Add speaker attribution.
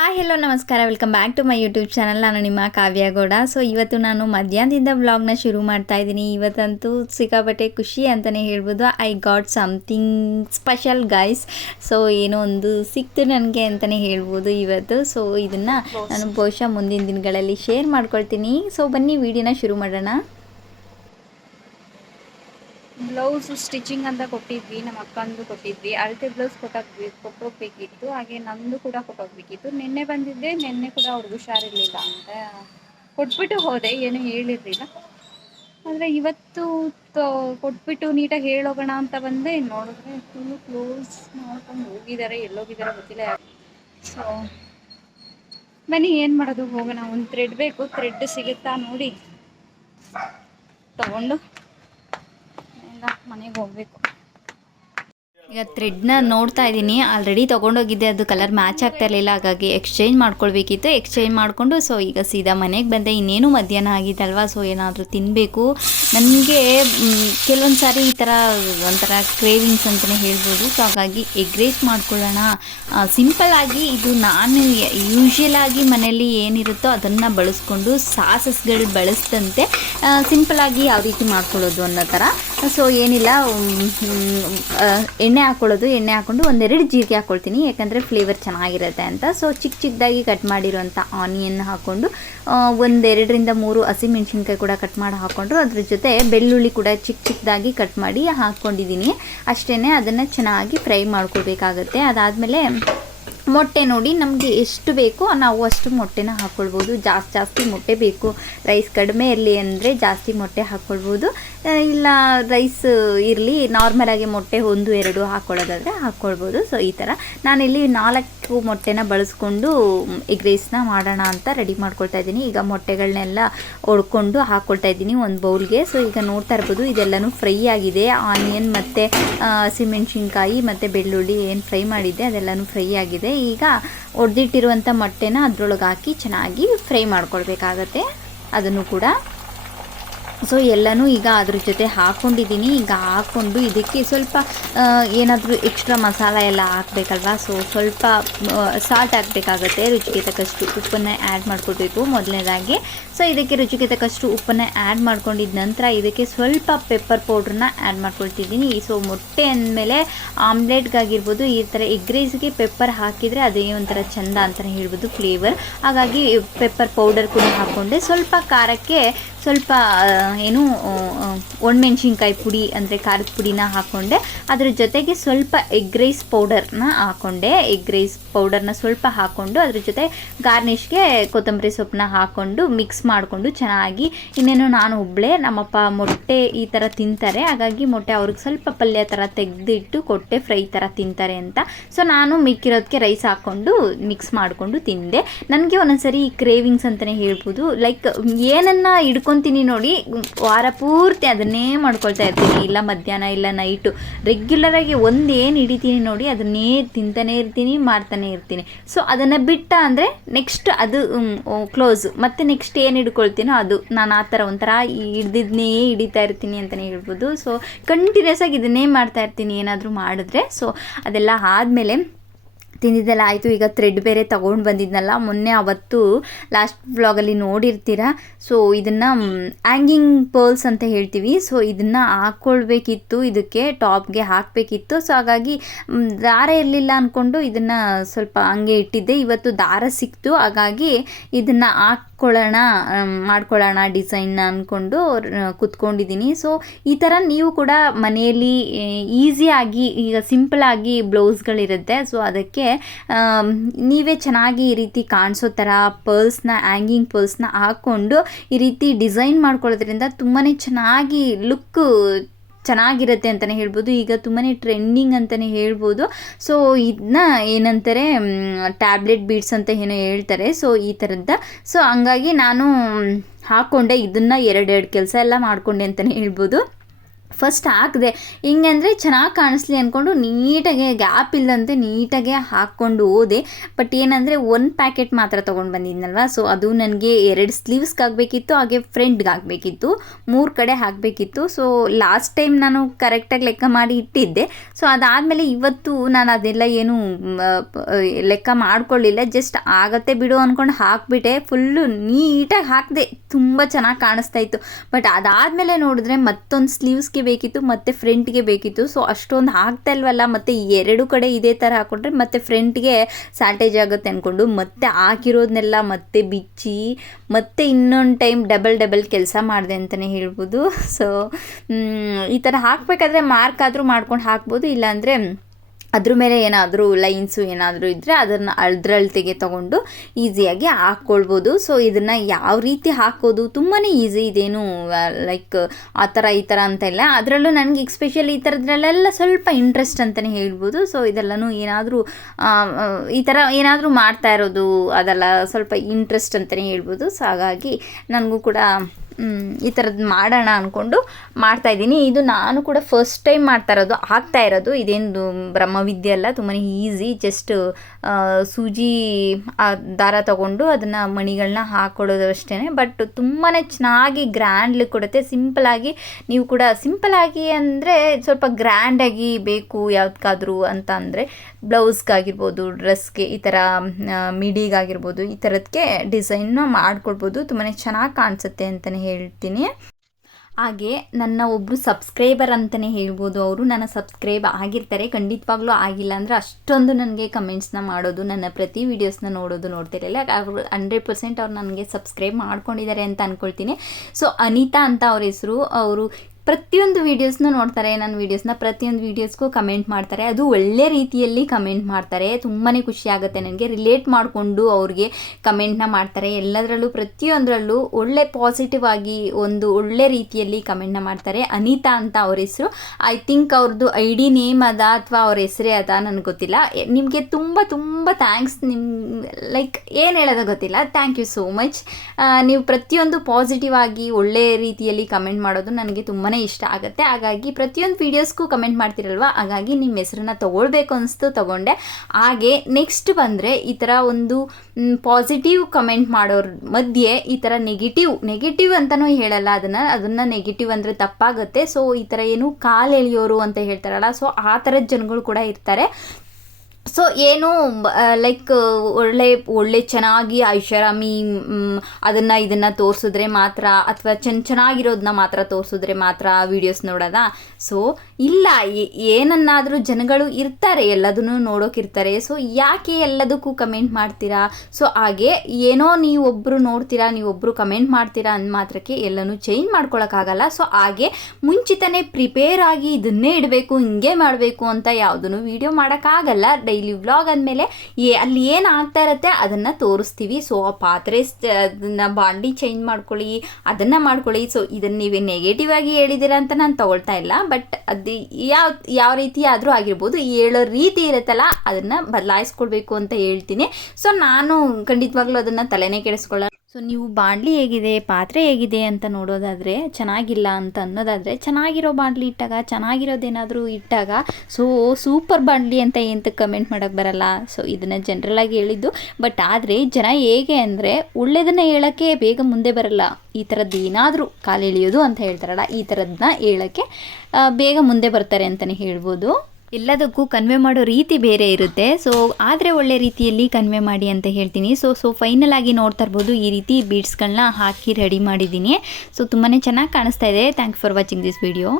Speaker 1: Hi hello ನಮಸ್ಕಾರ. Welcome back to my YouTube channel ನಾನು ನಿಮ್ಮ ಕಾವ್ಯಗೌಡ ಸೊ ಇವತ್ತು ನಾನು ಮಧ್ಯಾಹ್ನದಿಂದ ವ್ಲಾಗ್ನ ಶುರು ಮಾಡ್ತಾ ಇದ್ದೀನಿ. ಇವತ್ತಂತೂ ಸಿಕ್ಕಾಪಟ್ಟೆ ಖುಷಿ ಅಂತಲೇ ಹೇಳ್ಬೋದು. I got something special guys so ಏನೋ ಒಂದು ಸಿಕ್ತು ನನಗೆ ಅಂತಲೇ ಹೇಳ್ಬೋದು ಇವತ್ತು. ಸೊ ಇದನ್ನು ನಾನು ಬಹುಶಃ ಮುಂದಿನ ದಿನಗಳಲ್ಲಿ ಶೇರ್ ಮಾಡ್ಕೊಳ್ತೀನಿ. ಸೊ ಬನ್ನಿ ವಿಡಿಯೋನ ಶುರು ಮಾಡೋಣ.
Speaker 2: ಬ್ಲೌಸ್ ಸ್ಟಿಚಿಂಗ್ ಅಂತ ಕೊಟ್ಟಿದ್ವಿ, ನಮ್ಮ ಅಕ್ಕಂದು ಕೊಟ್ಟಿದ್ವಿ. ಅಳತೆ ಬ್ಲೌಸ್ ಕೊಟ್ಟೋಗ್ಬಿ ಕೊಟ್ಟೋಗ್ಬೇಕಿತ್ತು ಹಾಗೆ ನಂದು ಕೂಡ ಕೊಟ್ಟೋಗ್ಬೇಕಿತ್ತು. ನಿನ್ನೆ ಬಂದಿದ್ದೆ, ನಿನ್ನೆ ಕೂಡ ಅವ್ರಿಗೆ ಹುಷಾರಿರ್ಲಿಲ್ಲ ಅಂತ ಕೊಟ್ಬಿಟ್ಟು ಹೋದೆ, ಏನು ಹೇಳಿರ್ಲಿಲ್ಲ. ಆದರೆ ಇವತ್ತು ಕೊಟ್ಬಿಟ್ಟು ನೀಟಾಗಿ ಹೇಳೋಗೋಣ ಅಂತ ಬಂದೆ. ನೋಡಿದ್ರೆ ಫುಲ್ಲು ಕ್ಲೋಸ್ ಮಾಡ್ಕೊಂಡು ಹೋಗಿದ್ದಾರೆ, ಎಲ್ಲೋಗಿದ್ದಾರೆ ಗೊತ್ತಿಲ್ಲ ಸೊ ಬನ್ನಿ, ಏನು ಮಾಡೋದು? ಹೋಗೋಣ. ಒಂದು ಥ್ರೆಡ್ ಬೇಕು. ಥ್ರೆಡ್ ಸಿಗುತ್ತಾ ನೋಡಿ. ತಗೊಂಡು. ಮನೆಗೆ ಹೋಗ್ಬೇಕು.
Speaker 1: ಈಗ ಥ್ರೆಡ್ನ ನೋಡ್ತಾ ಇದ್ದೀನಿ. ಆಲ್ರೆಡಿ ತೊಗೊಂಡೋಗಿದ್ದೆ. ಅದು ಕಲರ್ ಮ್ಯಾಚ್ ಆಗ್ತಾ ಇರಲಿಲ್ಲ. ಹಾಗಾಗಿ ಎಕ್ಸ್ಚೇಂಜ್ ಮಾಡ್ಕೊಳ್ಬೇಕಿತ್ತು. ಎಕ್ಸ್ಚೇಂಜ್ ಮಾಡಿಕೊಂಡು ಸೊ ಈಗ ಸೀದಾ ಮನೆಗೆ ಬಂದೆ. ಇನ್ನೇನು ಮಧ್ಯಾಹ್ನ ಆಗಿದ್ದಲ್ವಾ ಸೊ ಏನಾದರೂ ತಿನ್ನಬೇಕು ನನಗೆ ಕೆಲವೊಂದು ಸಾರಿ ಈ ಥರ ಒಂಥರ ಕ್ರೇವಿಂಗ್ಸ್ ಅಂತಲೇ ಹೇಳ್ಬೋದು. ಸೊ ಹಾಗಾಗಿ ಎಗ್ ರೈಸ್ ಮಾಡ್ಕೊಳ್ಳೋಣ. ಸಿಂಪಲ್ಲಾಗಿ ಇದು ನಾನು ಯೂಶ್ವಲ್ ಆಗಿ ಮನೆಯಲ್ಲಿ ಏನಿರುತ್ತೋ ಅದನ್ನು ಬಳಸ್ಕೊಂಡು ಸಾಸಸ್ಗಳು ಬಳಸ್ದಂತೆ ಸಿಂಪಲ್ ಆಗಿ ಯಾವ ರೀತಿ ಮಾಡ್ಕೊಳ್ಳೋದು ಅನ್ನೋ ಥರ ಸೊ ಏನಿಲ್ಲ ಆ, ಎಣ್ಣೆ ಹಾಕೊಳ್ಳೋದು, ಎಣ್ಣೆ ಹಾಕ್ಕೊಂಡು ಒಂದೆರಡು ಜೀರಿಗೆ ಹಾಕ್ಕೊಳ್ತೀನಿ ಯಾಕಂದರೆ ಫ್ಲೇವರ್ ಚೆನ್ನಾಗಿರುತ್ತೆ ಅಂತ. ಸೊ ಚಿಕ್ಕ ಚಿಕ್ಕದಾಗಿ ಕಟ್ ಮಾಡಿರೋಂಥ ಆನಿಯನ್ ಹಾಕ್ಕೊಂಡು ಒಂದೆರಡರಿಂದ ಮೂರು ಹಸಿಮೆಣ್ಸಿನ್ಕಾಯಿ ಕೂಡ ಕಟ್ ಮಾಡಿ ಹಾಕ್ಕೊಂಡ್ರು ಅದ್ರ ಜೊತೆ ಬೆಳ್ಳುಳ್ಳಿ ಕೂಡ ಚಿಕ್ಕ ಚಿಕ್ಕದಾಗಿ ಕಟ್ ಮಾಡಿ ಹಾಕ್ಕೊಂಡಿದ್ದೀನಿ ಅಷ್ಟೇ ಅದನ್ನು ಚೆನ್ನಾಗಿ ಫ್ರೈ ಮಾಡ್ಕೊಳ್ಬೇಕಾಗತ್ತೆ ಅದಾದಮೇಲೆ ಮೊಟ್ಟೆ ನೋಡಿ ನಮಗೆ ಎಷ್ಟು ಬೇಕೋ ನಾವು ಅಷ್ಟು ಮೊಟ್ಟೆನ ಹಾಕ್ಕೊಳ್ಬೋದು ಜಾಸ್ತಿ ಜಾಸ್ತಿ ಮೊಟ್ಟೆ ಬೇಕು. ರೈಸ್ ಕಡಿಮೆ ಇರಲಿ ಅಂದರೆ ಜಾಸ್ತಿ ಮೊಟ್ಟೆ ಹಾಕ್ಕೊಳ್ಬೋದು ಇಲ್ಲ ರೈಸ್ ಇರಲಿ ನಾರ್ಮಲಾಗಿ ಮೊಟ್ಟೆ ಒಂದು, ಎರಡು ಹಾಕ್ಕೊಳ್ಳೋದಾದರೆ ಹಾಕ್ಕೊಳ್ಬೋದು ಸೊ ಈ ಥರ ನಾನಿಲ್ಲಿ ನಾಲ್ಕು ಮೊಟ್ಟೆನ ಬಳಸ್ಕೊಂಡು ಎಗ್ ರೈಸ್ನ ಮಾಡೋಣ ಅಂತ ರೆಡಿ ಮಾಡ್ಕೊಳ್ತಾ ಇದ್ದೀನಿ. ಈಗ ಮೊಟ್ಟೆಗಳನ್ನೆಲ್ಲ ಒಡ್ಕೊಂಡು ಹಾಕ್ಕೊಳ್ತಾ ಇದ್ದೀನಿ ಒಂದು ಬೌಲ್ಗೆ. ಸೊ ಈಗ ನೋಡ್ತಾ ಇರ್ಬೋದು ಇದೆಲ್ಲನೂ ಫ್ರೈ ಆಗಿದೆ. ಆನಿಯನ್ ಮತ್ತು ಹಸಿಮೆಣ್ಸಿನ್ಕಾಯಿ ಮತ್ತು ಬೆಳ್ಳುಳ್ಳಿ ಏನು ಫ್ರೈ ಮಾಡಿದ್ದೆ ಅದೆಲ್ಲನೂ ಫ್ರೈ ಆಗಿದೆ. ಈಗ ಒಡೆದಿಟ್ಟಿರುವಂಥ ಮೊಟ್ಟೆನ ಅದರೊಳಗೆ ಹಾಕಿ ಚೆನ್ನಾಗಿ ಫ್ರೈ ಮಾಡ್ಕೊಳ್ಬೇಕಾಗತ್ತೆ. ಅದನ್ನು ಕೂಡ ಸೊ ಎಲ್ಲನೂ ಈಗ ಅದ್ರ ಜೊತೆ ಹಾಕ್ಕೊಂಡಿದ್ದೀನಿ ಈಗ ಹಾಕ್ಕೊಂಡು ಇದಕ್ಕೆ ಸ್ವಲ್ಪ ಏನಾದರೂ ಎಕ್ಸ್ಟ್ರಾ ಮಸಾಲ ಎಲ್ಲ ಹಾಕಬೇಕಲ್ವಾ? ಸೊ ಸ್ವಲ್ಪ ಸಾಲ್ಟ್ ಹಾಕಬೇಕಾಗತ್ತೆ. ರುಚಿಗೆ ತಕ್ಕಷ್ಟು ಉಪ್ಪನ್ನು ಆ್ಯಡ್ ಮಾಡ್ಕೊಬೇಕು ಮೊದಲನೇದಾಗಿ. ಸೊ ಇದಕ್ಕೆ ರುಚಿಗೆ ತಕ್ಕಷ್ಟು ಉಪ್ಪನ್ನು ಆ್ಯಡ್ ಮಾಡ್ಕೊಂಡಿದ್ದ ನಂತರ ಇದಕ್ಕೆ ಸ್ವಲ್ಪ ಪೆಪ್ಪರ್ ಪೌಡ್ರನ್ನ ಆ್ಯಡ್ ಮಾಡ್ಕೊಳ್ತಿದ್ದೀನಿ. ಸೊ ಮೊಟ್ಟೆ ಅಂದಮೇಲೆ ಆಮ್ಲೆಟ್ಗಾಗಿರ್ಬೋದು ಈ ಥರ ಎಗ್ ರೈಸ್ಗೆ ಪೆಪ್ಪರ್ ಹಾಕಿದರೆ ಅದೇ ಒಂಥರ ಚಂದ ಅಂತಲೇ ಹೇಳ್ಬೋದು ಫ್ಲೇವರ್ ಹಾಗಾಗಿ ಪೆಪ್ಪರ್ ಪೌಡರ್ ಕೂಡ ಹಾಕ್ಕೊಂಡೆ. ಸ್ವಲ್ಪ ಖಾರಕ್ಕೆ ಸ್ವಲ್ಪ ಏನು ಒಣಮೆಣ್ಸಿನ್ಕಾಯಿ ಪುಡಿ ಅಂದರೆ ಖಾರದ ಪುಡಿನ ಹಾಕ್ಕೊಂಡೆ ಅದ್ರ ಜೊತೆಗೆ ಸ್ವಲ್ಪ ಎಗ್ ರೈಸ್ ಪೌಡರ್ನ ಹಾಕ್ಕೊಂಡೆ ಎಗ್ ರೈಸ್ ಪೌಡರ್ನ ಸ್ವಲ್ಪ ಹಾಕ್ಕೊಂಡು ಅದ್ರ ಜೊತೆ ಗಾರ್ನಿಷ್ಗೆ ಕೊತ್ತಂಬರಿ ಸೊಪ್ಪನ್ನ ಹಾಕ್ಕೊಂಡು ಮಿಕ್ಸ್ ಮಾಡಿಕೊಂಡು ಚೆನ್ನಾಗಿ ಇನ್ನೇನು ನಾನು ಒಬ್ಬಳೇ ನಮ್ಮಪ್ಪ ಮೊಟ್ಟೆ ಈ ಥರ ತಿಂತಾರೆ. ಹಾಗಾಗಿ ಮೊಟ್ಟೆ ಅವ್ರಿಗೆ ಸ್ವಲ್ಪ ಪಲ್ಯ ಥರ ತೆಗೆದಿಟ್ಟು ಕೊಟ್ಟೆ, ಫ್ರೈ ಥರ ತಿಂತಾರೆ ಅಂತ. ಸೊ, ನಾನು ಮಿಕ್ಕಿರೋದಕ್ಕೆ ರೈಸ್ ಹಾಕ್ಕೊಂಡು ಮಿಕ್ಸ್ ಮಾಡಿಕೊಂಡು ತಿಂದೆ. ನನಗೆ ಒಂದೊಂದ್ಸರಿ ಕ್ರೇವಿಂಗ್ಸ್ ಅಂತಲೇ ಹೇಳ್ಬೋದು. ಲೈಕ್ ಏನನ್ನ ಹಿಡ್ಕೊತೀನಿ ನೋಡಿ ವಾರ ಪೂರ್ತಿ ಅದನ್ನೇ ಮಾಡ್ಕೊಳ್ತಾ ಇರ್ತೀನಿ. ಇಲ್ಲ ಮಧ್ಯಾಹ್ನ, ಇಲ್ಲ ನೈಟು ರೆಗ್ಯುಲರಾಗಿ ಒಂದೇನು ಹಿಡಿತೀನಿ ನೋಡಿ ಅದನ್ನೇ ತಿಂತಾನೆ ಇರ್ತೀನಿ, ಮಾಡ್ತಾನೆ ಇರ್ತೀನಿ. ಸೊ ಅದನ್ನು ಬಿಟ್ಟ ಅಂದರೆ ನೆಕ್ಸ್ಟ್ ಅದು ಕ್ಲೋಸ್ ಮತ್ತು ನೆಕ್ಸ್ಟ್ ಏನು ಹಿಡ್ಕೊಳ್ತೀನೋ ಅದು. ನಾನು ಆ ಥರ ಒಂಥರ ಹಿಡ್ದಿದ್ನೇ ಹಿಡಿತಾ ಇರ್ತೀನಿ ಅಂತಲೇ ಹೇಳ್ಬೋದು. ಸೊ ಕಂಟಿನ್ಯೂಸ್ ಆಗಿ ಇದನ್ನೇ ಮಾಡ್ತಾ ಇರ್ತೀನಿ. ಏನಾದರೂ ಮಾಡಿದ್ರೆ. ಸೊ ಅದೆಲ್ಲ ಆದಮೇಲೆ ತಿಂದಿದ್ದೆಲ್ಲ ಆಯಿತು ಈಗ ಥ್ರೆಡ್ ಬೇರೆ ತೊಗೊಂಡು ಬಂದಿದ್ನಲ್ಲ, ಮೊನ್ನೆ ಅವತ್ತು ಲಾಸ್ಟ್ ವ್ಲಾಗಲ್ಲಿ ನೋಡಿರ್ತೀರ? ಸೊ ಇದನ್ನು ಹ್ಯಾಂಗಿಂಗ್ ಪರ್ಲ್ಸ್ ಅಂತ ಹೇಳ್ತೀವಿ. ಸೊ ಇದನ್ನು ಹಾಕ್ಕೊಳ್ಬೇಕಿತ್ತು ಇದಕ್ಕೆ ಟಾಪ್ಗೆ ಹಾಕಬೇಕಿತ್ತು. ಸೊ ಹಾಗಾಗಿ ದಾರ ಇರಲಿಲ್ಲ ಅಂದ್ಕೊಂಡು ಇದನ್ನು ಸ್ವಲ್ಪ ಹಂಗೆ ಇಟ್ಟಿದ್ದೆ. ಇವತ್ತು ದಾರ ಸಿಕ್ತು. ಹಾಗಾಗಿ, ಇದನ್ನು ಹಾಕ್ಕೊಳ್ಳೋಣ ಆಮ್, ಮಾಡ್ಕೊಳ್ಳೋಣ ಡಿಸೈನ್ನ ಅಂದ್ಕೊಂಡು ಕುತ್ಕೊಂಡಿದ್ದೀನಿ ಸೊ ಈ ಥರ ನೀವು ಕೂಡ ಮನೆಯಲ್ಲಿ ಈಸಿಯಾಗಿ ಈಗ ಸಿಂಪಲಾಗಿ ಬ್ಲೌಸ್ಗಳಿರುತ್ತೆ. ಸೊ ಅದಕ್ಕೆ ನೀವೇ ಚೆನ್ನಾಗಿ ಈ ರೀತಿ ಕಾಣಿಸೋ ಥರ ಪರ್ಲ್ಸ್ನ ಹ್ಯಾಂಗಿಂಗ್ ಪರ್ಲ್ಸ್ನ ಹಾಕ್ಕೊಂಡು ಈ ರೀತಿ ಡಿಸೈನ್ ಮಾಡ್ಕೊಳ್ಳೋದ್ರಿಂದ ತುಂಬಾ ಚೆನ್ನಾಗಿ ಲುಕ್ಕು ಚೆನ್ನಾಗಿರುತ್ತೆ ಅಂತಲೇ ಹೇಳ್ಬೋದು. ಈಗ ತುಂಬಾ ಟ್ರೆಂಡಿಂಗ್ ಅಂತಲೇ ಹೇಳ್ಬೋದು. ಸೊ ಇದನ್ನ ಏನಂತಾರೆ ಟ್ಯಾಬ್ಲೆಟ್ ಬೀಡ್ಸ್ ಅಂತ ಏನೋ ಹೇಳ್ತಾರೆ. ಸೊ ಈ ಥರದ್ದ ಸೊ ಹಂಗಾಗಿ ನಾನು ಹಾಕ್ಕೊಂಡೆ ಇದನ್ನು ಎರಡೆರಡು ಕೆಲಸ ಎಲ್ಲ ಮಾಡಿಕೊಂಡೆ ಅಂತಲೇ ಹೇಳ್ಬೋದು. ಫಸ್ಟ್ ಹಾಕಿದೆ. ಹಿಂಗಂದರೆ ಚೆನ್ನಾಗಿ ಕಾಣಿಸ್ಲಿ ಅಂದ್ಕೊಂಡು ನೀಟಾಗೆ ಗ್ಯಾಪ್ ಇಲ್ಲದಂತೆ ನೀಟಾಗೆ ಹಾಕ್ಕೊಂಡು ಹೋದೆ. ಬಟ್ ಏನಂದರೆ ಒಂದು ಪ್ಯಾಕೆಟ್ ಮಾತ್ರ ತೊಗೊಂಡು ಬಂದಿದ್ನಲ್ವ? ಸೊ ಅದು ನನಗೆ ಎರಡು ಸ್ಲೀವ್ಸ್ಗೆ ಆಗಬೇಕಿತ್ತು ಹಾಗೆ ಫ್ರಂಟ್ಗೆ ಆಗಬೇಕಿತ್ತು ಮೂರು ಕಡೆ ಹಾಕಬೇಕಿತ್ತು. ಸೊ ಲಾಸ್ಟ್ ಟೈಮ್ ನಾನು ಕರೆಕ್ಟಾಗಿ ಲೆಕ್ಕ ಮಾಡಿ ಇಟ್ಟಿದ್ದೆ. ಸೊ ಅದಾದಮೇಲೆ ಇವತ್ತು ನಾನು ಅದೆಲ್ಲ ಏನು ಲೆಕ್ಕ ಮಾಡ್ಕೊಳ್ಳಿಲ್ಲ. ಜಸ್ಟ್ ಆಗತ್ತೆ ಬಿಡು ಅಂದ್ಕೊಂಡು ಹಾಕಿಬಿಟ್ಟೆ. ಫುಲ್ಲು ನೀಟಾಗಿ ಹಾಕಿದೆ. ತುಂಬ ಚೆನ್ನಾಗಿ ಕಾಣಿಸ್ತಾ ಇತ್ತು. ಬಟ್ ಅದಾದಮೇಲೆ ನೋಡಿದ್ರೆ ಮತ್ತೊಂದು ಸ್ಲೀವ್ಸ್ಗೆ ಬೇಕಿತ್ತು, ಮತ್ತು ಫ್ರಂಟ್ಗೆ ಬೇಕಿತ್ತು. ಸೊ ಅಷ್ಟೊಂದು ಹಾಕ್ತಾ ಇಲ್ವಲ್ಲ, ಮತ್ತು ಎರಡು ಕಡೆ ಇದೇ ಥರ ಹಾಕ್ಕೊಂಡ್ರೆ ಮತ್ತೆ ಫ್ರಂಟ್ಗೆ ಸಾಲ್ಟೇಜ್ ಆಗುತ್ತೆ ಅಂದ್ಕೊಂಡು ಮತ್ತೆ ಹಾಕಿರೋದನ್ನೆಲ್ಲ ಮತ್ತೆ ಬಿಚ್ಚಿ, ಮತ್ತೆ ಇನ್ನೊಂದು ಟೈಮ್ ಡಬಲ್ ಡಬಲ್ ಕೆಲಸ ಮಾಡಿದೆ ಅಂತಲೇ ಹೇಳ್ಬೋದು. ಸೊ ಈ ಥರ ಹಾಕಬೇಕಾದ್ರೆ ಮಾರ್ಕ್ ಆದರೂ ಮಾಡ್ಕೊಂಡು ಹಾಕ್ಬೋದು, ಇಲ್ಲಾಂದರೆ ಅದ್ರ ಮೇಲೆ ಏನಾದರೂ ಲೈನ್ಸು ಏನಾದರೂ ಇದ್ದರೆ ಅದನ್ನು ಅದ್ರಳತೆಗೆ ತಗೊಂಡು ಈಸಿಯಾಗಿ ಹಾಕ್ಕೊಳ್ಬೋದು ಸೊ ಇದನ್ನು ಯಾವ ರೀತಿ ಹಾಕೋದು ತುಂಬಾ ಈಸಿ ಇದೇನು ಲೈಕ್ ಆ ಥರ ಈ ಥರ ಅಂತ ಇಲ್ಲ. ಅದರಲ್ಲೂ ನನಗೆ ಎಕ್ಸ್ಪೆಷಲಿ ಈ ಥರದ್ರಲ್ಲೆಲ್ಲ ಸ್ವಲ್ಪ ಇಂಟ್ರೆಸ್ಟ್ ಅಂತಲೇ ಹೇಳ್ಬೋದು. ಸೊ ಇದೆಲ್ಲನೂ ಏನಾದರೂ ಈ ಥರ ಏನಾದರೂ ಮಾಡ್ತಾ ಇರೋದು ಅದೆಲ್ಲ ಸ್ವಲ್ಪ ಇಂಟ್ರೆಸ್ಟ್ ಅಂತಲೇ ಹೇಳ್ಬೋದು. ಸೊ ಹಾಗಾಗಿ ನನಗೂ ಕೂಡ ಈ ಥರದ್ದು ಮಾಡೋಣ ಅಂದ್ಕೊಂಡು ಮಾಡ್ತಾಯಿದ್ದೀನಿ ಇದು ನಾನು ಕೂಡ ಫಸ್ಟ್ ಟೈಮ್ ಮಾಡ್ತಾ ಇರೋದು, ಆಗ್ತಾ ಇರೋದು. ಇದೇನು ಬ್ರಹ್ಮವಿದ್ಯೆ ಅಲ್ಲ ತುಂಬಾ ಈಸಿ ಜಸ್ಟ್ ಸೂಜಿ ದಾರ ತಗೊಂಡು ಅದನ್ನು ಮಣಿಗಳನ್ನ ಹಾಕ್ಕೊಳ್ಳೋದು ಅಷ್ಟೇ ಬಟ್ ತುಂಬಾ ಚೆನ್ನಾಗಿ ಗ್ರ್ಯಾಂಡ್ ಲುಕ್ ಕೊಡುತ್ತೆ. ಸಿಂಪಲಾಗಿ ನೀವು ಕೂಡ ಸಿಂಪಲಾಗಿ ಅಂದರೆ ಸ್ವಲ್ಪ ಗ್ರ್ಯಾಂಡಾಗಿ ಬೇಕು ಯಾವುದಕ್ಕಾದ್ರೂ ಅಂತ ಅಂದರೆ ಬ್ಲೌಸ್ಗಾಗಿರ್ಬೋದು ಡ್ರೆಸ್ಗೆ ಈ ಥರ ಮಿಡಿಗಾಗಿರ್ಬೋದು ಈ ಥರದಕ್ಕೆ ಡಿಸೈನ್ನ ಮಾಡ್ಕೊಳ್ಬೋದು. ತುಂಬಾ ಚೆನ್ನಾಗಿ ಕಾಣಿಸುತ್ತೆ ಅಂತಲೇ ಹೇಳ್ತೀನಿ. ಹಾಗೆ ನನ್ನ ಒಬ್ಬರು ಸಬ್ಸ್ಕ್ರೈಬರ್ ಅಂತಲೇ ಹೇಳ್ಬೋದು ಅವರು. ನನ್ನ ಸಬ್ಸ್ಕ್ರೈಬ್ ಆಗಿರ್ತಾರೆ. ಖಂಡಿತವಾಗ್ಲೂ ಆಗಿಲ್ಲ ಅಂದರೆ ಅಷ್ಟೊಂದು ನನಗೆ ಕಮೆಂಟ್ಸ್ನ ಮಾಡೋದು, ನನ್ನ ಪ್ರತಿ ವೀಡಿಯೋಸ್ನ ನೋಡೋದು ನೋಡ್ತಿರಲಿಲ್ಲ. ಅವರು ಹಂಡ್ರೆಡ್ ಪರ್ಸೆಂಟ್ ಅವ್ರು ನನಗೆ ಸಬ್ಸ್ಕ್ರೈಬ್ ಮಾಡ್ಕೊಂಡಿದ್ದಾರೆ ಅಂತ ಅಂದ್ಕೊಳ್ತೀನಿ ಸೊ ಅನಿತಾ ಅಂತ ಅವ್ರ ಹೆಸರು, ಅವರು ಪ್ರತಿಯೊಂದು ವೀಡಿಯೋಸ್ನ ನೋಡ್ತಾರೆ ನನ್ನ ವೀಡಿಯೋಸ್ನ ಪ್ರತಿಯೊಂದು ವೀಡಿಯೋಸ್ಗೂ ಕಮೆಂಟ್ ಮಾಡ್ತಾರೆ. ಅದು ಒಳ್ಳೆ ರೀತಿಯಲ್ಲಿ ಕಮೆಂಟ್ ಮಾಡ್ತಾರೆ. ತುಂಬಾ ಖುಷಿ ಆಗುತ್ತೆ ನನಗೆ. ರಿಲೇಟ್ ಮಾಡಿಕೊಂಡು ಅವ್ರಿಗೆ ಕಮೆಂಟ್ನ ಮಾಡ್ತಾರೆ. ಎಲ್ಲದರಲ್ಲೂ, ಪ್ರತಿಯೊಂದರಲ್ಲೂ ಒಳ್ಳೆ ಪಾಸಿಟಿವ್ ಆಗಿ ಒಂದು ಒಳ್ಳೆ ರೀತಿಯಲ್ಲಿ ಕಮೆಂಟ್ನ ಮಾಡ್ತಾರೆ. ಅನಿತಾ ಅಂತ ಅವ್ರ ಹೆಸರು. ಐ ಥಿಂಕ್ ಅವ್ರದ್ದು ಐ ಡಿ ನೇಮ್ ಅದ ಅಥವಾ ಅವ್ರ ಹೆಸರೇ ಅದ ನನಗೆ ಗೊತ್ತಿಲ್ಲ. ನಿಮಗೆ ತುಂಬ ತುಂಬ ಥ್ಯಾಂಕ್ಸ್ ನಿಮ್ಮ ಲೈಕ್ ಏನು ಹೇಳೋದ ಗೊತ್ತಿಲ್ಲ. ಥ್ಯಾಂಕ್ ಯು ಸೋ ಮಚ್ ನೀವು ಪ್ರತಿಯೊಂದು ಪಾಸಿಟಿವ್ ಆಗಿ ಒಳ್ಳೆ ರೀತಿಯಲ್ಲಿ ಕಮೆಂಟ್ ಮಾಡೋದು ನನಗೆ ತುಂಬಾ ಇಷ್ಟ ಆಗುತ್ತೆ. ಹಾಗಾಗಿ ಪ್ರತಿಯೊಂದು ವೀಡಿಯೋಸ್ಗೂ ಕಮೆಂಟ್ ಮಾಡ್ತಿರಲ್ವ? ಹಾಗಾಗಿ ನಿಮ್ಮ ಹೆಸರನ್ನ ತೊಗೊಳ್ಬೇಕು ಅನಿಸ್ತು ತೊಗೊಂಡೆ. ಹಾಗೆ ನೆಕ್ಸ್ಟ್ ಬಂದರೆ ಈ ಥರ ಒಂದು ಪಾಸಿಟಿವ್ ಕಮೆಂಟ್ ಮಾಡೋರ ಮಧ್ಯೆ ಈ ಥರ ನೆಗೆಟಿವ್ ನೆಗೆಟಿವ್ ಅಂತಲೂ ಹೇಳಲ್ಲ. ಅದನ್ನು ಅದನ್ನು ನೆಗೆಟಿವ್ ಅಂದರೆ ತಪ್ಪಾಗುತ್ತೆ. ಸೊ ಈ ಥರ ಏನು ಕಾಲು ಎಳೆಯೋರು ಅಂತ ಹೇಳ್ತಾರಲ್ಲ ಸೊ ಆ ಥರದ ಜನಗಳು ಕೂಡ ಇರ್ತಾರೆ. ಸೊ ಏನು ಲೈಕ್ ಒಳ್ಳೆ ಒಳ್ಳೆ ಚೆನ್ನಾಗಿ ಐಷಾರಾಮಿ ಅದನ್ನು ಇದನ್ನು ತೋರಿಸಿದ್ರೆ ಮಾತ್ರ ಅಥವಾ ಚೆನ್ನ ಚೆನ್ನಾಗಿರೋದನ್ನ ಮಾತ್ರ ತೋರಿಸಿದ್ರೆ ಮಾತ್ರ ವೀಡಿಯೋಸ್ ನೋಡೋದಾ. ಸೊ ಇಲ್ಲ ಏನನ್ನಾದರೂ ಜನಗಳು ಇರ್ತಾರೆ, ಎಲ್ಲದನ್ನು ನೋಡೋಕಿರ್ತಾರೆ. ಸೊ ಯಾಕೆ ಎಲ್ಲದಕ್ಕೂ ಕಮೆಂಟ್ ಮಾಡ್ತೀರಾ? ಸೊ ಹಾಗೆ ಏನೋ ನೀವೊಬ್ಬರು ನೋಡ್ತೀರಾ ನೀವೊಬ್ಬರು ಕಮೆಂಟ್ ಮಾಡ್ತೀರಾ ಅಂದ ಮಾತ್ರಕ್ಕೆ ಎಲ್ಲನೂ ಚೇಂಜ್ ಮಾಡ್ಕೊಳಕ್ಕಾಗಲ್ಲ. ಸೊ ಹಾಗೆ ಮುಂಚಿತನೇ ಪ್ರಿಪೇರ್ ಆಗಿ ಇದನ್ನೇ ಇಡಬೇಕು, ಹಿಂಗೆ ಮಾಡಬೇಕು ಅಂತ ಯಾವುದನ್ನು ವೀಡಿಯೋ ಮಾಡೋಕ್ಕಾಗಲ್ಲ. ಡೈಲಿ ವ್ಲಾಗ್ ಅಂದಮೇಲೆ ಏ, ಅಲ್ಲಿ ಏನು ಆಗ್ತಾ ಇರುತ್ತೆ ಅದನ್ನು ತೋರಿಸ್ತೀವಿ. ಸೊ ಆ ಪಾತ್ರೆ ಅದನ್ನು ಬಾಂಡಿ ಚೇಂಜ್ ಮಾಡ್ಕೊಳ್ಳಿ, ಅದನ್ನು ಮಾಡ್ಕೊಳ್ಳಿ. ಸೊ ಇದನ್ನು ನೀವೇ ನೆಗೆಟಿವ್ ಆಗಿ ಹೇಳಿದ್ದೀರಾ ಅಂತ ನಾನು ತಗೊಳ್ತಾ ಇಲ್ಲ. ಬಟ್ ಅದು ಯಾವ ಯಾವ ರೀತಿ ಆದರೂ ಆಗಿರ್ಬೋದು, ಹೇಳೋ ರೀತಿ ಇರುತ್ತಲ್ಲ, ಅದನ್ನು ಬದಲಾಯಿಸ್ಕೊಳ್ಬೇಕು ಅಂತ ಹೇಳ್ತೀನಿ. ಸೊ ನಾನು ಖಂಡಿತವಾಗ್ಲೂ ಅದನ್ನು ತಲೆನೇ ಕೆಡಿಸ್ಕೊಳ್ಳ ಸೊ ನೀವು ಬಾಣಲಿ ಹೇಗಿದೆ, ಪಾತ್ರೆ ಹೇಗಿದೆ ಅಂತ ನೋಡೋದಾದರೆ ಚೆನ್ನಾಗಿಲ್ಲ ಅಂತ ಅನ್ನೋದಾದರೆ ಚೆನ್ನಾಗಿರೋ ಬಾಣಲಿ ಇಟ್ಟಾಗ, ಚೆನ್ನಾಗಿರೋದೇನಾದರೂ ಇಟ್ಟಾಗ ಸೊ ಸೂಪರ್ ಬಾಣಲಿ ಅಂತ ಎಂತ ಕಮೆಂಟ್ ಮಾಡೋಕ್ಕೆ ಬರಲ್ಲ. ಸೊ ಇದನ್ನು ಜನರಲಾಗಿ ಹೇಳಿದ್ದು. ಬಟ್ ಆದರೆ ಜನ ಹೇಗೆ ಅಂದರೆ ಒಳ್ಳೆಯದನ್ನು ಹೇಳೋಕ್ಕೆ ಬೇಗ ಮುಂದೆ ಬರಲ್ಲ. ಈ ಥರದ್ದು ಏನಾದರೂ ಕಾಲು ಎಳೆಯೋದು ಅಂತ ಹೇಳ್ತಾರಲ್ಲ, ಈ ಥರದನ್ನ ಹೇಳೋಕ್ಕೆ ಬೇಗ ಮುಂದೆ ಬರ್ತಾರೆ ಅಂತಲೇ ಹೇಳ್ಬೋದು. ಎಲ್ಲದಕ್ಕೂ ಕನ್ವೆ ಮಾಡೋ ರೀತಿ ಬೇರೆ ಇರುತ್ತೆ. ಸೊ ಆದರೆ ಒಳ್ಳೆ ರೀತಿಯಲ್ಲಿ ಕನ್ವೆ ಮಾಡಿ ಅಂತ ಹೇಳ್ತೀನಿ. ಸೊ ಸೊ ಫೈನಲ್ ಆಗಿ ನೋಡ್ತಾ ಇರ್ಬೋದು ಈ ರೀತಿ ಬೀಡ್ಸ್ಗಳನ್ನ ಹಾಕಿ ರೆಡಿ ಮಾಡಿದ್ದೀನಿ. ಸೊ ತುಂಬಾ ಚೆನ್ನಾಗಿ ಕಾಣಿಸ್ತಾ ಇದೆ. Thank for watching this video